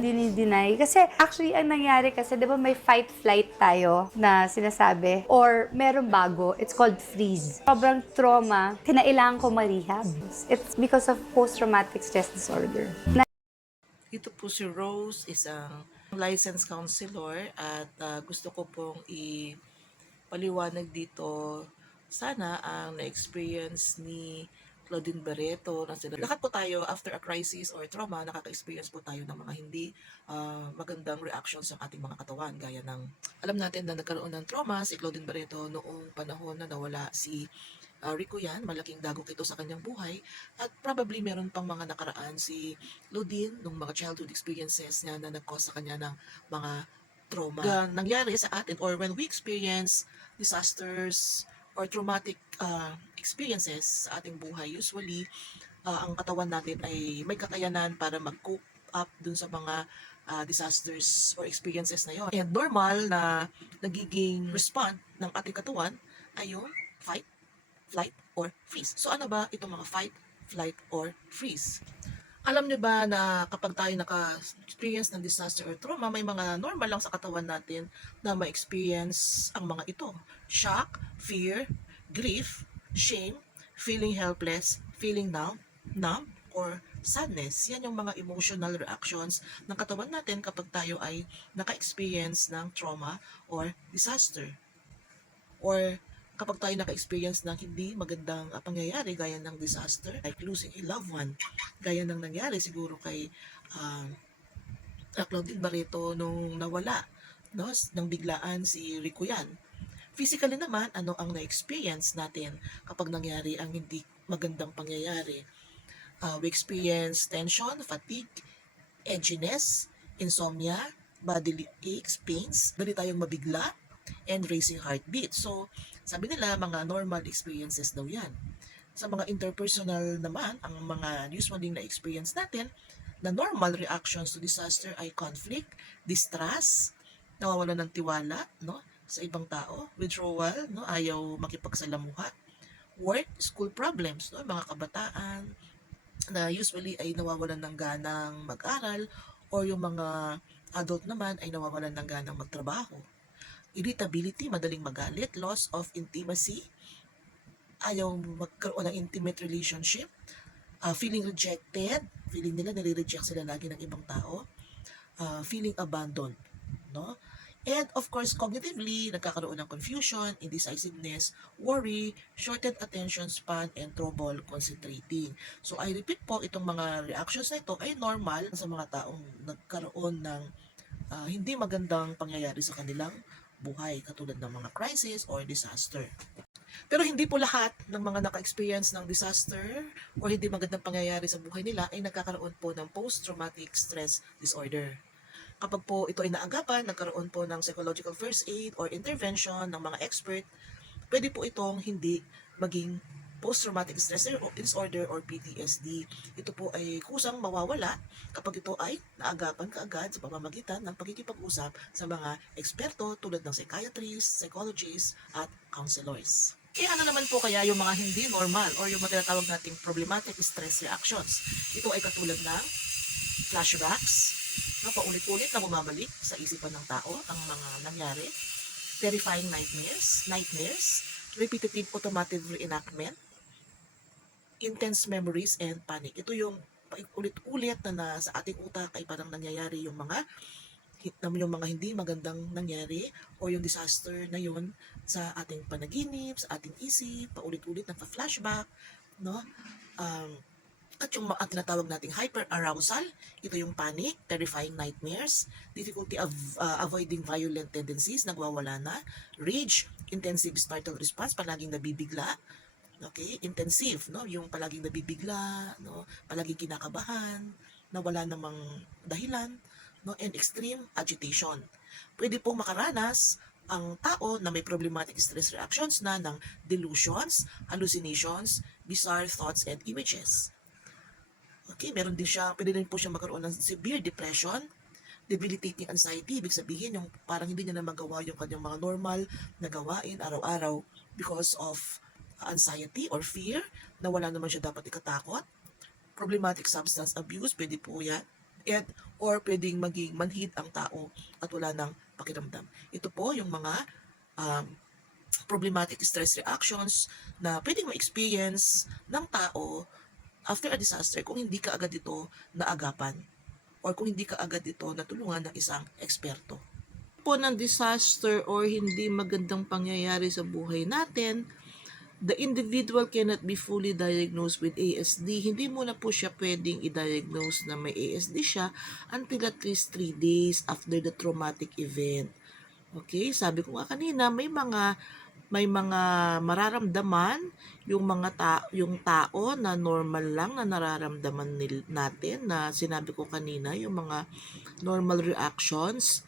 Dini-deny. Kasi actually, ang nangyari kasi, di ba may fight-flight tayo na sinasabi? Or meron bago, it's called freeze. Sobrang trauma, kinailangan ko ma-rehab. It's because of post-traumatic stress disorder. Ito po si Rose, isang licensed counselor at gusto ko pong ipaliwanag dito sana ang na-experience ni Claudine Barreto na sila. Lahat po tayo after a crisis or trauma, nakaka-experience po tayo ng mga hindi magandang reactions sa ating mga katawan. Gaya ng, alam natin na nagkaroon ng trauma si Claudine Barreto noong panahon na nawala si Rico yan, malaking dagok ito sa kanyang buhay. At probably meron pang mga nakaraan si Claudine nung mga childhood experiences niya na nag-cause sa kanya ng mga trauma. Nangyari sa atin or when we experience disasters or traumatic experiences sa ating buhay, usually ang katawan natin ay may kakayanan para mag-cope up dun sa mga disasters or experiences na yon. And normal na nagiging respond ng ating katawan ay yung fight, flight, or freeze. So ano ba itong mga fight, flight, or freeze? Alam niyo ba na kapag tayo naka-experience ng disaster or trauma, may mga normal lang sa katawan natin na ma-experience ang mga ito. Shock, fear, grief, shame, feeling helpless, feeling numb, or sadness. Yan yung mga emotional reactions ng katawan natin kapag tayo ay naka-experience ng trauma or disaster. Or kapag tayo naka-experience ng hindi magandang pangyayari gaya ng disaster, like losing a loved one, gaya ng nangyari siguro kay Claudine Barreto nung nawala, no, nang biglaan si Rico yan. Physically naman, ano ang na-experience natin kapag nangyari ang hindi magandang pangyayari? We experience tension, fatigue, edginess, insomnia, bodily aches, pains, dali tayong mabigla, and racing heartbeat. So, sabi nila, mga normal experiences daw yan. Sa mga interpersonal naman, ang mga usually na-experience natin, na normal reactions to disaster ay conflict, distrust, nawawalan ng tiwala, no, sa ibang tao, withdrawal, no, ayaw makipagsalamuha, work, school problems, no, mga kabataan na usually ay nawawalan ng ganang mag-aral, or yung mga adult naman ay nawawalan ng ganang magtrabaho. Irritability, madaling magalit, loss of intimacy, ayaw magkaroon ng intimate relationship, feeling rejected, feeling nila nire-reject sila lagi ng ibang tao, feeling abandoned, no? And of course, cognitively, nagkakaroon ng confusion, indecisiveness, worry, shortened attention span, and trouble concentrating. So I repeat po, itong mga reactions na ito ay normal sa mga taong nagkaroon ng hindi magandang pangyayari sa kanilang buhay, katulad ng mga crisis or disaster. Pero hindi po lahat ng mga naka-experience ng disaster or hindi magandang pangyayari sa buhay nila ay nagkakaroon po ng post-traumatic stress disorder. Kapag po ito ay naagapan, nagkaroon po ng psychological first aid or intervention ng mga expert, pwede po itong hindi maging post-traumatic stress disorder or PTSD. Ito po ay kusang mawawala kapag ito ay naagapan kaagad sa pamamagitan ng pagkikipag-usap sa mga eksperto tulad ng psychiatrists, psychologists, at counselors. Ano naman po kaya yung mga hindi normal or yung tinatawag nating problematic stress reactions? Ito ay katulad ng flashbacks, no, paulit-ulit na bumabalik sa isipan ng tao ang mga nangyari, terrifying nightmares, repetitive automatic reenactment, intense memories, and panic. Ito yung ulit-ulit na sa ating utak ay parang nangyayari yung mga hindi magandang nangyari o yung disaster na yun sa ating panaginip, sa ating isip, paulit-ulit nagpa-flashback, no? At yung mga tinatawag nating hyper-arousal, ito yung panic, terrifying nightmares, difficulty of avoiding violent tendencies, nagwawala na, rage, intensive startle response, palaging nabibigla, okay, intensive, no, yung palaging nabibigla, no, palaging kinakabahan, na wala namang dahilan, no, and extreme agitation. Pwede pong makaranas ang tao na may problematic stress reactions na ng delusions, hallucinations, bizarre thoughts and images. Okay, meron din siya, pwede din po siya magkaroon ng severe depression, debilitating anxiety, ibig sabihin yung parang hindi niya na magawa yung kanyang mga normal na gawain araw-araw because of anxiety or fear na wala naman siya dapat ikatakot. Problematic substance abuse, pwede po yan. or pwedeng maging manhid ang tao at wala nang pakiramdam. Ito po yung mga um, problematic stress reactions na pwedeng ma-experience ng tao after a disaster kung hindi ka agad ito naagapan or kung hindi ka agad ito natulungan ng isang eksperto. Po ng disaster or hindi magandang pangyayari sa buhay natin, the individual cannot be fully diagnosed with ASD. Hindi mo na po siya pwedeng i-diagnose na may ASD siya until at least 3 days after the traumatic event. Okay, sabi ko nga kanina, may mga mararamdaman yung tao na normal lang na nararamdaman natin, na sinabi ko kanina, yung mga normal reactions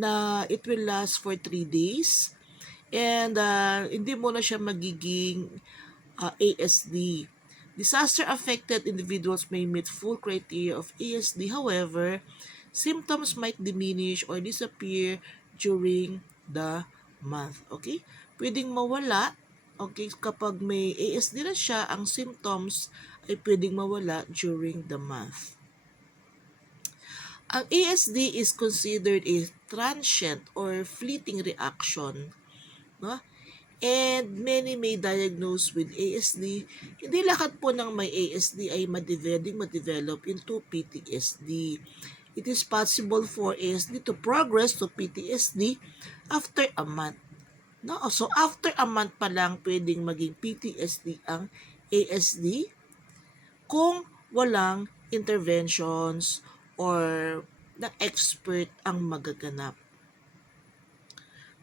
na it will last for 3 days and hindi mo na siya magiging ASD. Disaster-affected individuals may meet full criteria of ASD. However, symptoms might diminish or disappear during the month. Okay? Pwedeng mawala. Okay? Kapag may ASD na siya, ang symptoms ay pwedeng mawala during the month. Ang ASD is considered a transient or fleeting reaction, no? And many may diagnose with ASD. Hindi lahat po ng may ASD ay ma-develop into PTSD. It is possible for ASD to progress to PTSD after a month. No? So after a month pa lang pwedeng maging PTSD ang ASD kung walang interventions or ng expert ang magaganap.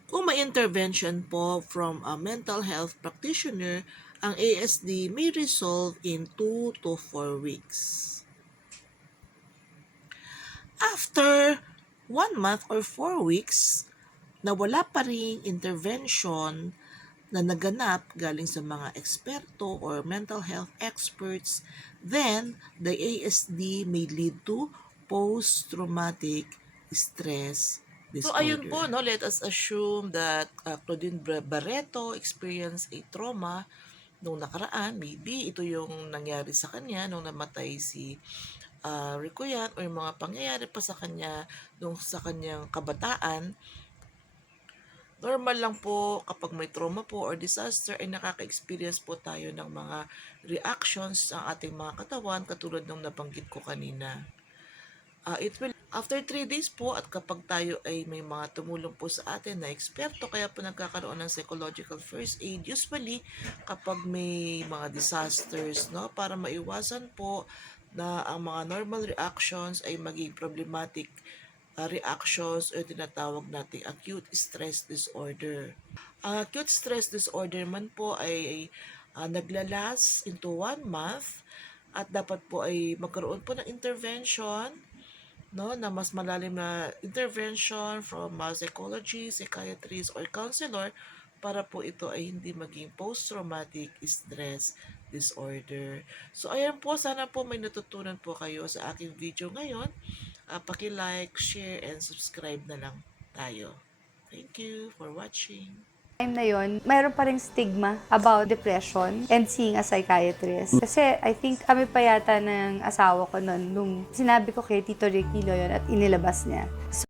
Kung may intervention po from a mental health practitioner, ang ASD may resolve in 2 to 4 weeks. After 1 month or 4 weeks, na wala pa ring intervention na naganap galing sa mga eksperto or mental health experts, then the ASD may lead to post-traumatic stress disorder. So ayun po, no, let us assume that Claudine Barreto experienced a trauma nung nakaraan. Maybe ito yung nangyari sa kanya nung namatay si Ricoyan or yung mga pangyayari pa sa kanya nung sa kanyang kabataan. Normal lang po kapag may trauma po or disaster ay nakaka-experience po tayo ng mga reactions sa ating mga katawan katulad ng nabanggit ko kanina. It will after 3 days po at kapag tayo ay may mga tumulong po sa atin na eksperto, kaya po nagkakaroon ng psychological first aid usually kapag may mga disasters, no, para maiwasan po na ang mga normal reactions ay maging problematic reactions o tinatawag nating acute stress disorder. Ang acute stress disorder man po ay naglalas into 1 month at dapat po ay magkaroon po ng intervention, no, na mas malalim na intervention from psychology, psychiatrist, or counselor para po ito ay hindi maging post-traumatic stress disorder. So, ayan po, sana po may natutunan po kayo sa aking video ngayon. Paki-like, share, and subscribe na lang tayo. Thank you for watching. Time na yon, mayroon pa ring stigma about depression and seeing a psychiatrist. Kasi I think kami pa yata ng asawa ko noon nung sinabi ko kay Tito Ricky yun at inilabas niya.